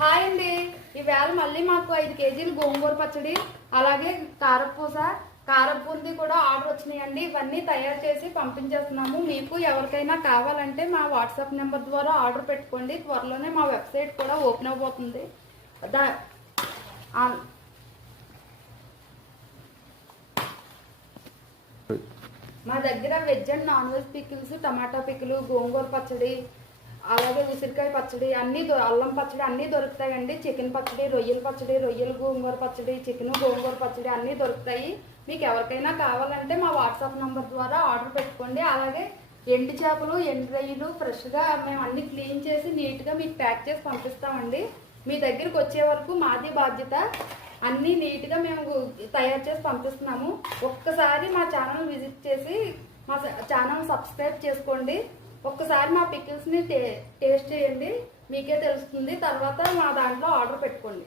Hi అండి, ఈవేళ మళ్ళీ మాకు 5 కేజీలు గోంగూర పచ్చడి అలాగే కారపూస కారపూంది కూడా ఆర్డర్ వచ్చినాయండి. ఇవన్నీ తయారు చేసి పంపించేస్తున్నాము. మీకు ఎవరికైనా కావాలంటే మా వాట్సాప్ నెంబర్ ద్వారా ఆర్డర్ పెట్టుకోండి. త్వరలోనే మా వెబ్సైట్ కూడా ఓపెన్ అవబోతుంది. మా దగ్గర veg and non veg pickles, టమాటా పికిల్, గోంగూర పచ్చడి అలాగే ఉసిరికాయ పచ్చడి అన్నీ అల్లం పచ్చడి అన్నీ దొరుకుతాయండి. చికెన్ పచ్చడి, రొయ్యల గోంగూర పచ్చడి, చికెన్ గోంగూర పచ్చడి అన్నీ దొరుకుతాయి. మీకు ఎవరికైనా కావాలంటే మా వాట్సాప్ నెంబర్ ద్వారా ఆర్డర్ పెట్టుకోండి. అలాగే ఎండు చేపలు, ఎండు రొయ్యలు ఫ్రెష్గా మేము అన్నీ క్లీన్ చేసి నీట్గా మీకు ప్యాక్ చేసి పంపిస్తామండి. మీ దగ్గరికి వచ్చే వరకు మాది బాధ్యత. అన్నీ నీట్గా మేము తయారు చేసి పంపిస్తున్నాము. ఒక్కసారి మా ఛానల్ విజిట్ చేసి మా ఛానల్ సబ్స్క్రైబ్ చేసుకోండి. ఒక్కసారి మా పికిల్స్ని టేస్ట్ చేయండి, మీకే తెలుస్తుంది. తర్వాత మా దాంట్లో ఆర్డర్ పెట్టుకోండి.